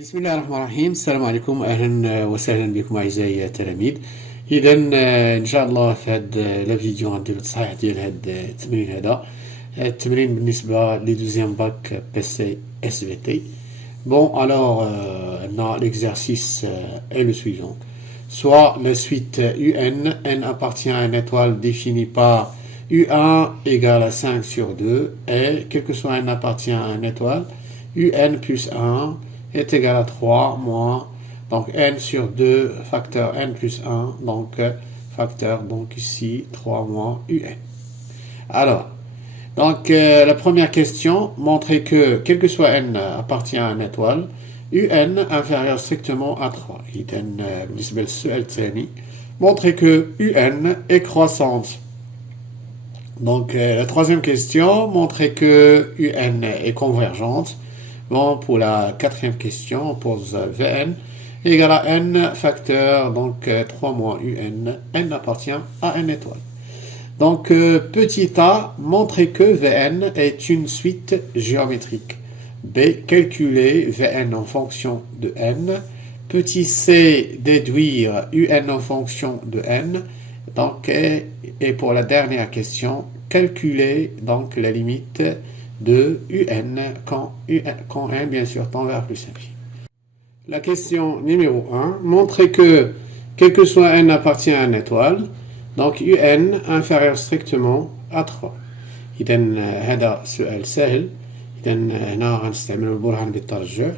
بسم الله الرحمن الرحيم. السلام عليكم، اهلا وسهلا بكم اعزائي التلاميذ. اذا ان شاء الله في هذا الفيديو غنديرو تصحيح ديال هذا التمرين. هذا التمرين بالنسبه لي دوزيام باك بي سي اس في تي. Bon, alors, l'exercice est le suivant. Soit la suite UN, n appartient à une étoile définie par U1 égale à 5 sur 2, et quel que soit n appartient à une étoile, UN plus 1 est égal à 3 moins, donc n sur 2 facteur n plus 1, donc facteur, donc ici 3 moins UN. Alors, donc, la première question, montrer que, quel que soit n appartient à une étoile, UN inférieur strictement à 3. بالنسبة للسؤال الثاني, montrer que UN est croissante. Donc, la troisième question, montrer que UN est convergente. Bon, pour la quatrième question, on pose Vn égale à n facteur, donc 3 moins UN, n appartient à une étoile. Donc, petit a, montrer que Vn est une suite géométrique. B, calculer Vn en fonction de n. Petit c, déduire Un en fonction de n. Donc, et pour la dernière question, calculer donc la limite de UN quand n bien sûr tend vers plus infini. La question numéro 1, montrer que, quel que soit n appartient à une étoile, donc UN inférieur strictement à 3. إذا هذا سؤال سهل. إذا هنا غنستعملوا البرهان بالترجح.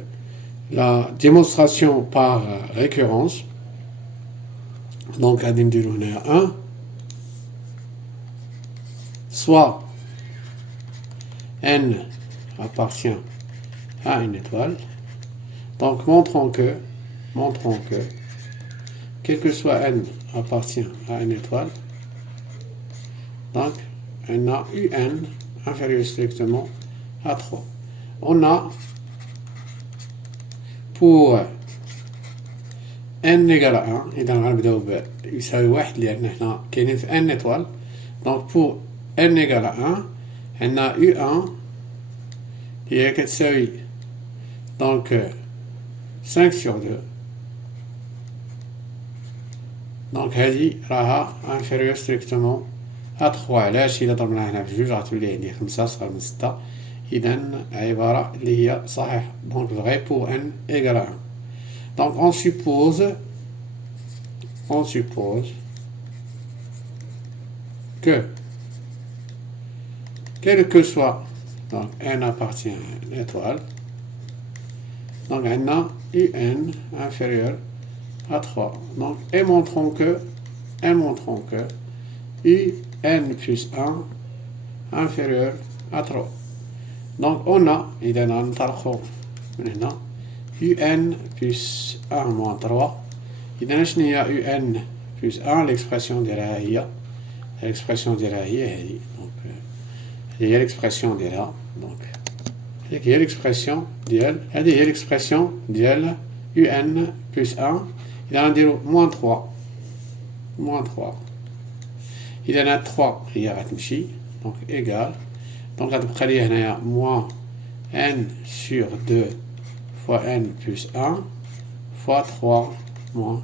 La démonstration par récurrence. Donc غادي نديرو هنا 1. Soit n appartient à une étoile. Donc montrons que quel que soit n appartient à une étoile, donc on a UN inférieur strictement à 3. On a pour n égale à 1, إذا غنبداو يساوي 1 لأن حنا كاينين في n étoile. Donc pour n égale à 1, on a U1 qui est كتساوي donc 5 sur 2. Donc هذه راها inférieur strictement à 3. علاش؟ إلا ضربناها هنا في جوج غتولي عندي 5 صغر من 6. إذا عبارة اللي هي صحيحة. Donc vrai pour n égale à 1. Donc on suppose que quel que soit, donc n appartient à une étoile, donc on a UN inférieur à 3. Donc, et montrons que UN plus 1 inférieur à 3. Donc on a, إذا ننطلقوا من هنا UN plus 1 moins 3. إذا شنو هي UN plus 1؟ l'expression ديالها هي هذه. Donc هذه هي l'expression ديالها. Donc هذه هي l'expression ديال UN plus 1. إذا غنديرو moins 3. إذا هاد 3 هي غتمشي donc égal. donc غتبقى لي هنايا moins n sur 2 fois n plus 1 fois 3 moins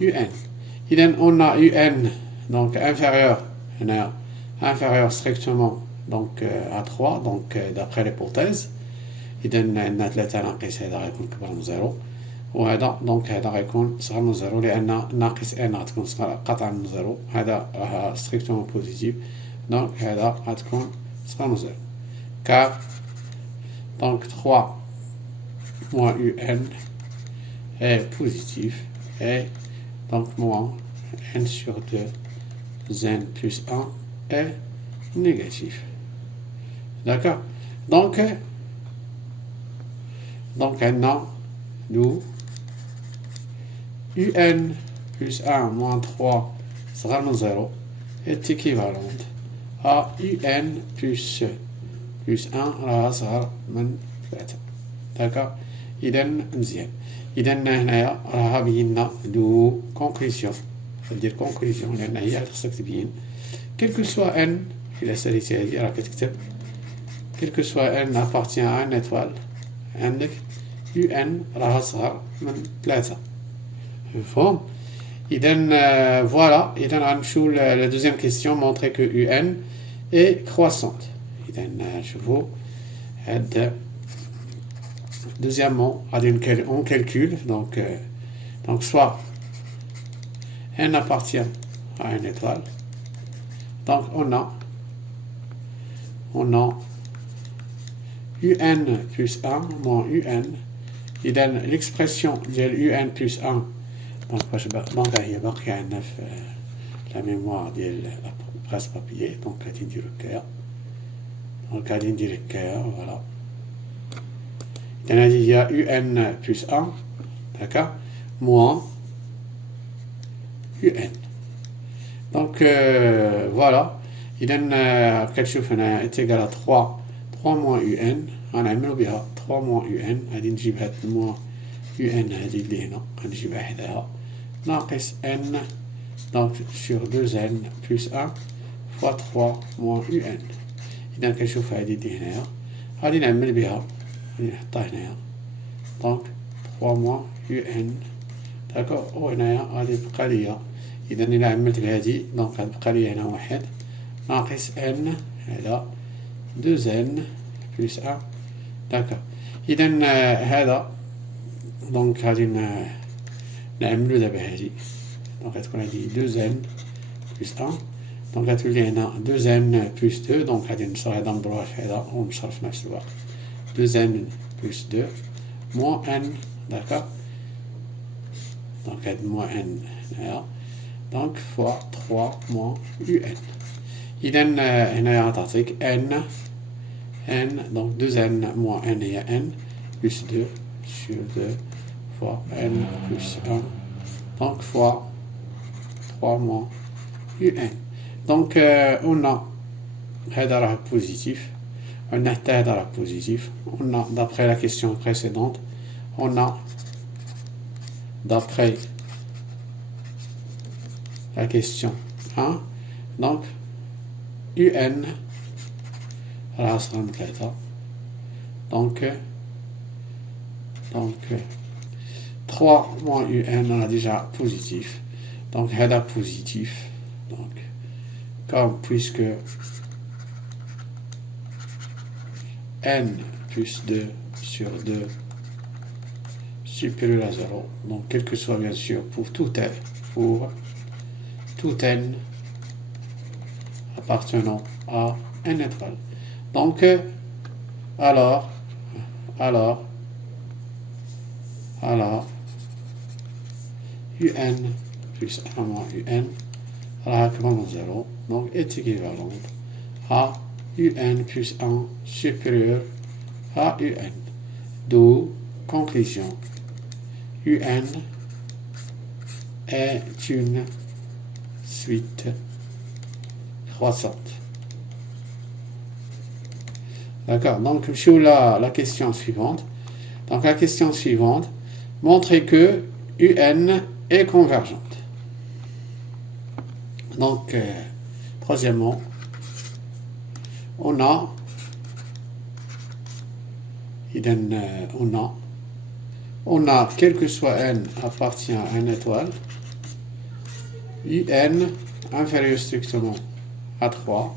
UN. إذا on a UN donc inférieur strictement donc à 3, donc d'après l'hypothèse. إذا عندنا 3 ناقص هذا غيكون كبر من 0، وهذا دونك هذا غيكون صغر من 0 لأن ناقص n غتكون قطعا من 0. هذا ستريكتومون بوزيتيف، دونك هذا غتكون صغر من 0 car donc 3 moins UN est positif et donc moins n sur 2 n plus 1 est négatif. D'accord? Donc maintenant, nous, UN plus 1 moins 3 sera 0 est équivalente à UN plus 1 sera 3. D'accord? إذا مزيان. إذا هنايا راها بينا دو conclusion. دير conclusion لأن هي خصك تبين quel que soit n. إلا ساليتي هادي راه كتكتب quel que soit n appartient à une étoile عندك UN راها أصغر من 3 مفهوم. إذا voilà. إذا غنمشيو la deuxième question, montrer que UN est croissante. إذا نشوفوا هاد deuxièmement on calcule donc soit n appartient à une étoile, donc on a UN plus 1 moins UN. إذا l'expression ديال UN plus 1 donc هي باقية عندنا في la mémoire ديال la presse papier. donc غادي نديرو هكايا donc غادي ندير هكايا فوالا. إذا هادي هي UN plus 1 d'accord moins UN. donc voilà. إذا كتشوف هنا est égal à 3 moins UN غنعملو بها 3 moins UN. غادي نجيب هاد moins UN هادي اللي هنا غنجيبها حداها ناقص N donc sur 2N plus 1 fois 3 moins UN. إذا كنشوف هادي اللي هنايا غادي نعمل بها غادي نحطها هنايا donc 3 moins UN داكوغ. وهنايا غادي تبقى ليا إذا إلا عملت بهادي دونك غتبقى ليا هنا 1 ناقص N على 2N plus 1 داكوغ. إذا هذا دونك غادي نعملو دابا هادي دونك غتكون هادي 2N plus 1 دونك غتولي هنا 2N plus 2 دونك غادي نصرف هذا نضربوها في هذا ونصرف في نفس الوقت 2N plus 2 moins N داكوغ. دونك هاد moins N هنايا دونك fois 3 moins UN. إذا هنايا غتعطيك N donc 2N moins N هي N plus 2 sur 2 fois N plus 1 donc fois 3 moins UN. donc on a هذا راه positif. on a حتى هذا راه positif. on a d'après la question précédente on a d'après la question 1 donc UN راه أصغر من 3 donc 3 moins UN on a déjà positif donc هذا positif donc comme puisque N plus 2 sur 2 supérieur à 0 donc quel que soit bien sûr pour tout N appartenant à une étoile. Donc alors UN plus 1 moins UN à 0 donc est équivalente à UN plus 1 supérieur à UN. D'où conclusion UN est une suite croissante. D'accord, donc sur la question suivante. Donc la question suivante, montrer que UN est convergente. Donc, troisièmement, on a, quel que soit N appartient à une étoile, UN inférieur strictement à 3,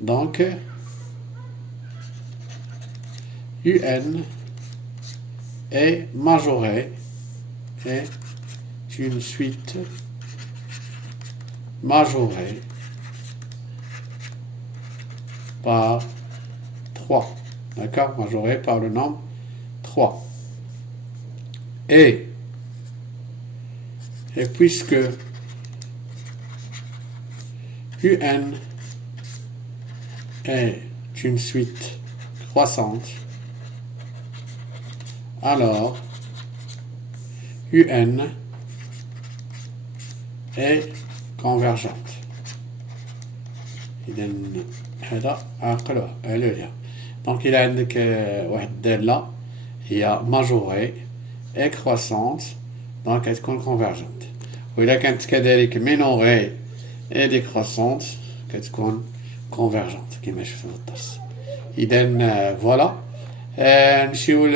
donc UN est majoré, est une suite majorée par 3. D'accord? Majoré par le nombre 3. Et puisque UN est une suite croissante, alors UN est convergente. إذا هذا عقلوه علوها. دونك إلا عندك واحد الدالة هي ماجوري اي كروسونت دونك كتكون كونفرجنت، وإلا كانت كذلك مينوري اي ديكروسونت كتكون كونفرجنت كما شفنا في الدرس. إذا فوالا نمشيو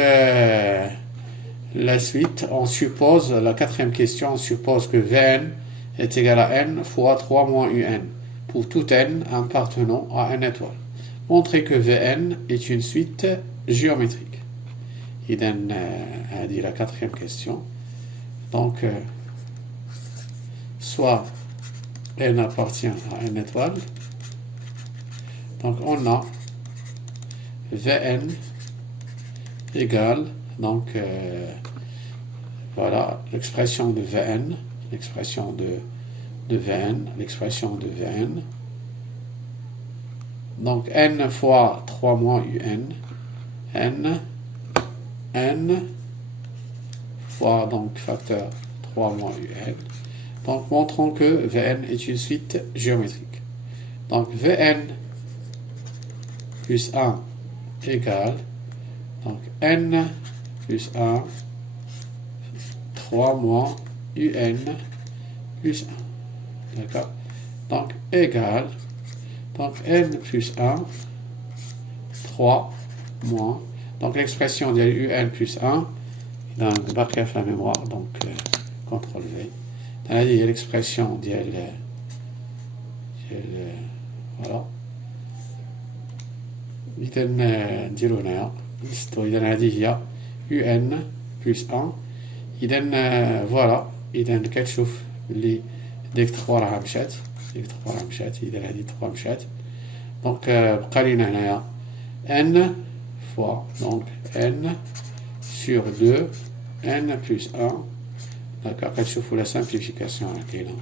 la suite. On suppose, la quatrième question, on suppose que Vn est égal à n fois 3 moins un pour tout n appartenant à n étoile. Montrer que Vn est une suite géométrique. إذا هذه la quatrième question. Donc, soit n appartient à n étoile. Donc, on a Vn égale, donc, voilà, l'expression de Vn, l'expression de Vn, l'expression de Vn. Donc, n fois 3 moins un, n fois, donc, facteur 3 moins un. Donc, montrons que Vn est une suite géométrique. Donc, Vn plus 1 égale, donc, n plus 1, 3 moins un plus 1. D'accord? Donc, égale, donc, n plus 1, 3 moins, donc l'expression de un plus 1, dans le barquer la mémoire, donc, CTRL V. Il y a l'expression de voilà. إذا نديرو هنايا نسطو. إذا هذه هي UN plus 1. إذا فوالا. إذا كتشوف بلي ديك 3 راها مشات، ديك 3 راها مشات. إذا هذه 3 مشات، دونك بقى لينا هنايا n fois donc n sur 2 n plus 1. D'accord, كتشوفوا la simplification là كاينه.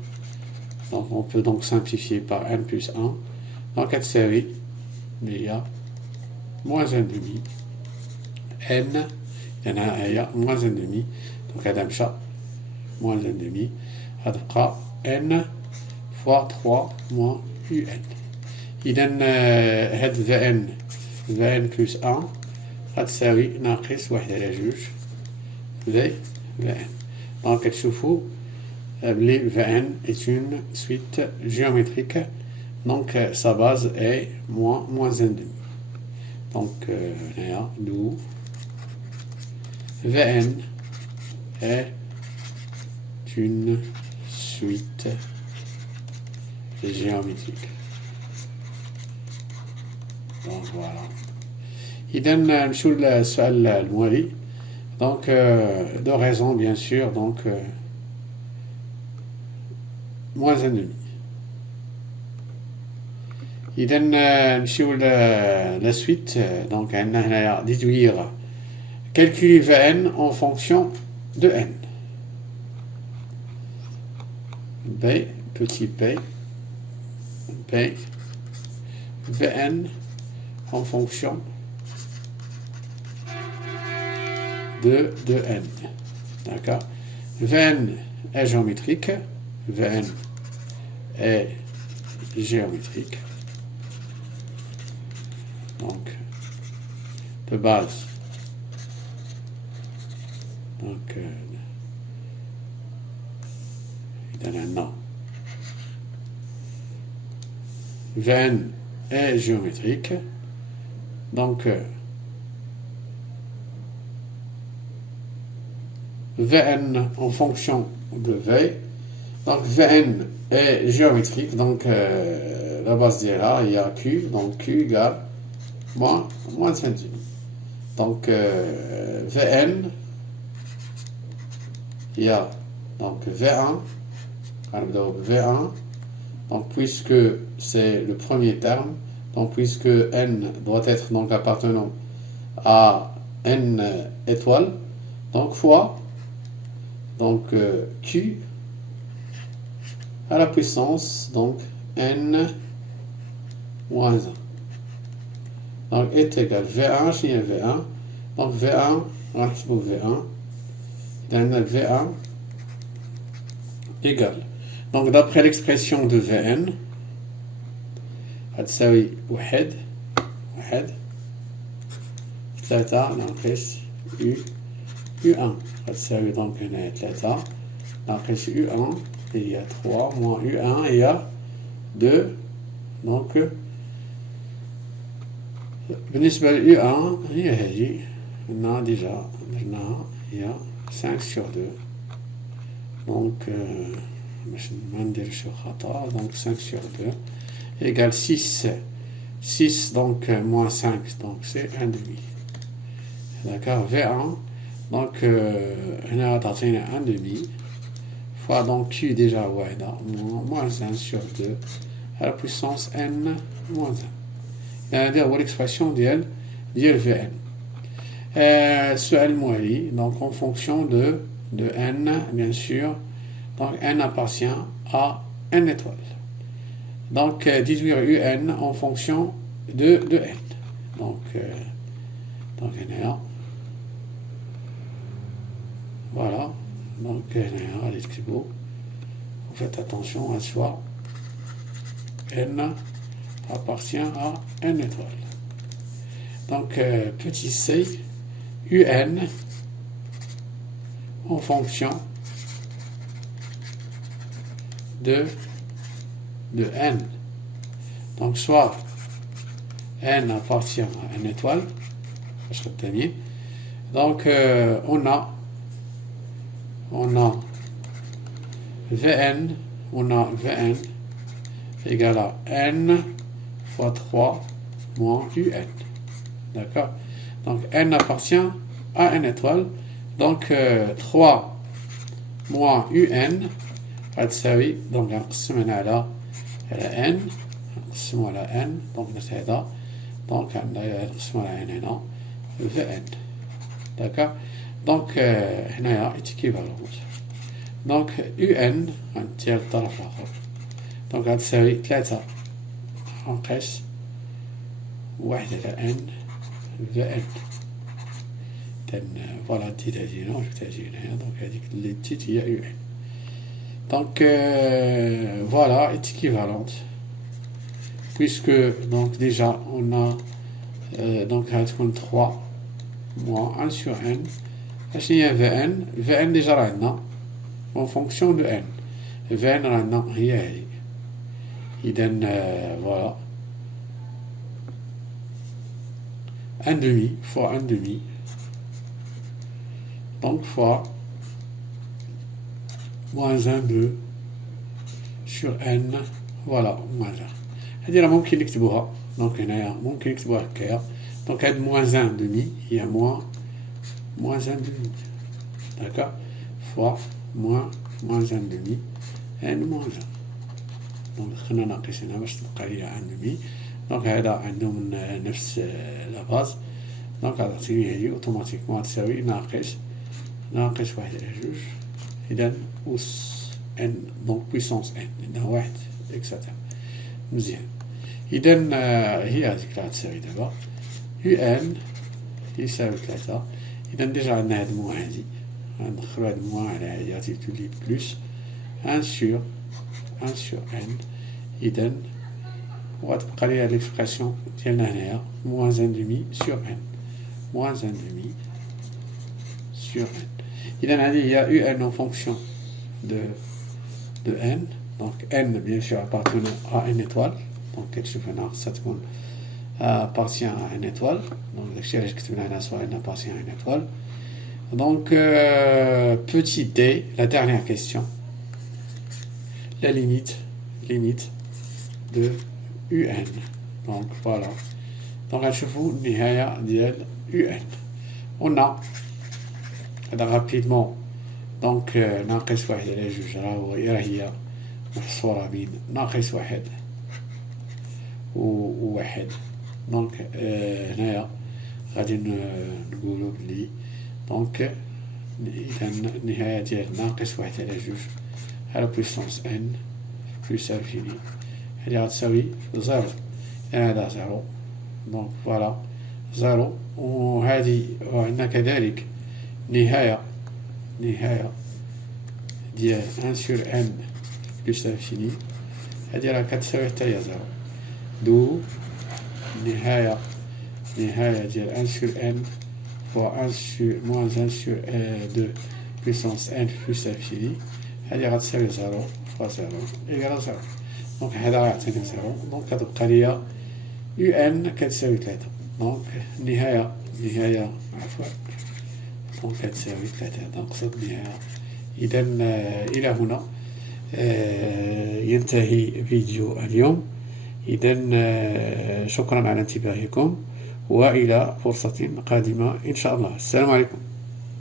Donc on peut donc simplifier par n plus 1. Donc كتساوي اللي هي moins 1 demi n. هنا هي moins 1 demi. Donc هذا مشى moins 1 demi. غتبقى n fois 3 moins un. إذا هاد Vn plus 1 غتساوي ناقص 1 على 2 Vn. Donc كتشوفوا بلي Vn est une suite géométrique. Donc sa base est moins 1 demi. Donc هنايا d'où Vn est une suite géométrique. Donc voilà. إذا نمشيو للسؤال الموالي. Donc de raison bien sûr, donc moins 1 demi. إذا نمشيو la suite. Donc عندنا هنايا déduire, calculer Vn en fonction de n. B, petit p, B, Vn en fonction de n. D'accord? Vn est géométrique. Vn est géométrique. Donc, de base. Donc, il donne un nom. Vn est géométrique. Donc, Vn en fonction de V. Donc, Vn est géométrique. Donc, la base est là, il y a Q. Donc, Q égale moins 1 demi. Donc, Vn, il y a donc V1. V1. Donc, puisque c'est le premier terme, donc puisque n doit être donc appartenant à n étoiles, donc fois donc Q à la puissance donc n moins 1. Donc est égal V1 chez V1. Donc V1, on retrouve V1. Donc V1 égale. Donc d'après l'expression de Vn, غتساوي 1 3 ناقص U1. غتساوي donc هنا 3 ناقص U1 il y a 3 moins U1 il y a 2. Donc بالنسبة ل U1 هي هذه قلنا ديجا درناها هي 5 sur 2 دونك باش منديرش الخطأ دونك 5 sur 2 égale 6 donc moins 5 donc c'est 1 demi d'accord V1 donc هنا تعطينا 1 demi fois donc Q déjà واحدة moins 1 sur 2 à la puissance n moins 1 هذا هو l'expression ديال Vn السؤال الموالي donc en fonction de n bien sûr donc n appartient à n étoile donc déduire un en fonction de n donc هنا voilà donc هنا غادي تكتبوا vous faites attention à soi n appartient à n étoile donc petit c un en fonction de n donc soit n appartient à n étoile donc on a Vn égale à n fois 3 moins un d'accord donc n appartient à n étoile donc 3 moins un غتساوي دونك غنقسم على n نقسمو على n دونك درت هذا دونك عندنا نقسمو على n هنا Vn داكا دونك هنايا ايكيفالونت دونك un غندير الطرف الاخر دونك غتساوي 3 ناقص 1 على n Vn إذن فوالا ديت هادي هنا وجبت هادي هنايا دونك هاديك اللي ديت هي un donc voilà est équivalente puisque donc déjà on a donc 3 moins 1 sur n اش هي Vn déjà راه عندنا en fonction de n Vn راه عندنا هي هذه اذا voilà 1 demi fois 1 demi donc fois moins 1 2 sur n voilà moins 1 هذه راه ممكن نكتبوها دونك هنايا ممكن نكتبوها هكايا دونك هاد moins 1 demi هي moins 1 demi d'accord fois moins 1 demi n moins 1 دونك دخلنا ناقص هنا باش تبقى لي 1 demi دونك هذا عندهم نفس لا باز دونك غتعطيني هذه اوتوماتيكمون تساوي ناقص 1 على 2 إذا أس n دونك بويسونس n عندنا 1 إكساتير مزيان إذا هي هذيك اللي غتساوي دابا un يساوي 3 إذا ديجا عندنا هاد الموا هادي غندخلو هاد الموا على هادي غادي تولي بلوس 1 sur n إذا وغتبقى ليا ليكسبرسيون ديالنا هنايا moins 1 demi sur n moins 1 demi sur n إذا هذه هي un en fonction de n donc n bien sûr appartenant à une étoile donc كتشوف هنا خصها تكون appartient à une étoile donc داكشي علاش كتبنا هنا soit n appartient à une étoile donc petit d la dernière question la limite de un donc voilà donc غنشوفوا النهاية ديال un on a هذا rapidement donc ناقص 1 على 2 راه هي محصورة بين ناقص 1 و 1 دونك هنايا غادي نقولو بلي دونك إذا النهاية ديال ناقص 1 على 2 على بويسونس n بلس انفيني هادي غتساوي 0 هذا 0 دونك فوالا 0 وهادي وعندنا كذلك نهاية ديال 1 sur n بلس انفيني هادي راه كتساوي حتى هي 0 دو نهاية ديال 1 sur n fois 1 sur moins 1 sur 2 puissance n plus infini هادي غتساوي 0 fois 0 إيكال 0 دونك هذا غيعطينا 0 دونك كتبقى ليا un كتساوي 3 دونك نهاية عفوا، دونك تساوي 3 هذا نقصد نهاية. إذا إلى هنا ينتهي فيديو اليوم. إذا شكرا على انتباهكم، وإلى فرصة قادمة إن شاء الله. السلام عليكم.